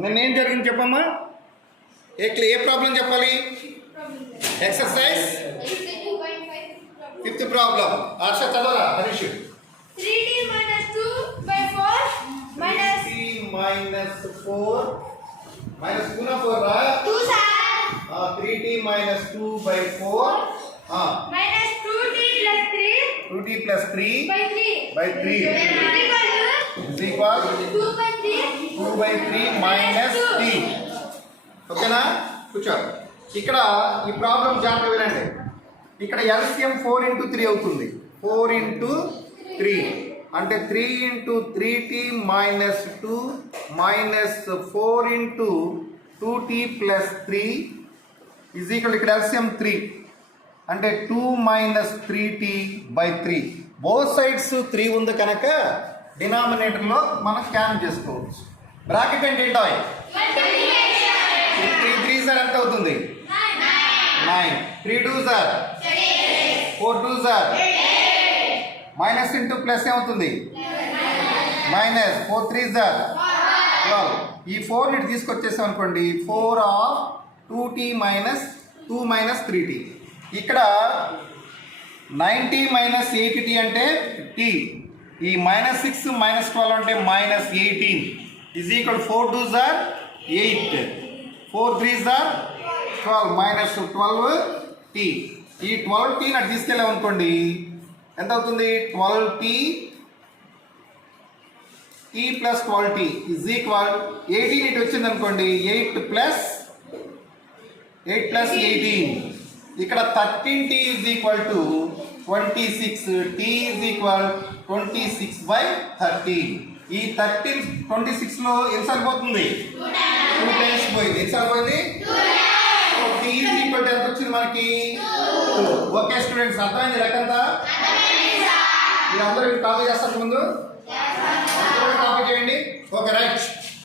నిన్న ఏం జరిగింది చెప్పమ్మా? ఏ ప్రాబ్లం చెప్పాలి? Exercise 5th problem. హర్ష చదవరా Harish. 3t minus 2 by 4 minus 3t minus 4 minus 2 na 4 రా 2 sir 3t minus 2 by 4 minus 2t plus 3 2t plus 3 by 3 is equal 2 by 3 2 by 3 minus t. ఓకేనా? కూర్చో. ఇక్కడ ఈ ప్రాబ్లం జాగ్రత్తగా వినండి. ఇక్కడ LCM 4 into 3 అవుతుంది. 4 into 3 అంటే 3 into 3t minus 2 minus 4 into 2t plus 3 is equal ఇక్కడ LCM 3 అంటే 2 minus 3t by 3. Both sides 3 ఉంది కనుక డినామినేటర్లో మనం క్యాన్ చేసుకోవచ్చు. బ్రాకెట్ అంటే ఏంటో 3 3 సార్ ఎంత అవుతుంది? 9. 3 2 sir 4 2 sir minus into plus ఏమవుతుంది? Minus 4 3 sir 12. ఈ 4 ఇటు తీసుకొచ్చేసాం అనుకోండి 4 of 2t minus 2 minus 3t. ఇక్కడ 90 మైనస్ 8t అంటే t. ఈ మైనస్ 6 మైనస్ 12 అంటే minus 18 is equal 4 2 sir 8 4 3 sir 12 minus 12t. ఈ 12t నాకు తీసుకెళ్ళామనుకోండి ఎంత అవుతుంది? 12t t plus 12t is equal 18 ఇటు వచ్చింది అనుకోండి 8 ప్లస్ 18. ఇక్కడ 13t is equal to 26. t is equal 26 by 13. ఈ 13 26లో ఎన్నిసార్లు పోతుంది? 2 టైమ్స్ పోయింది. ఎన్నిసార్లు పోయింది? t ఈజ్ ఈక్వల్ టు ఎంత వచ్చింది మనకి? 2. ఓకే స్టూడెంట్స్, అర్థమైంది లెక్కంతా? మీరు అందరూ కాపీ చేస్తారు ముందు? కాపీ చేయండి. Okay right.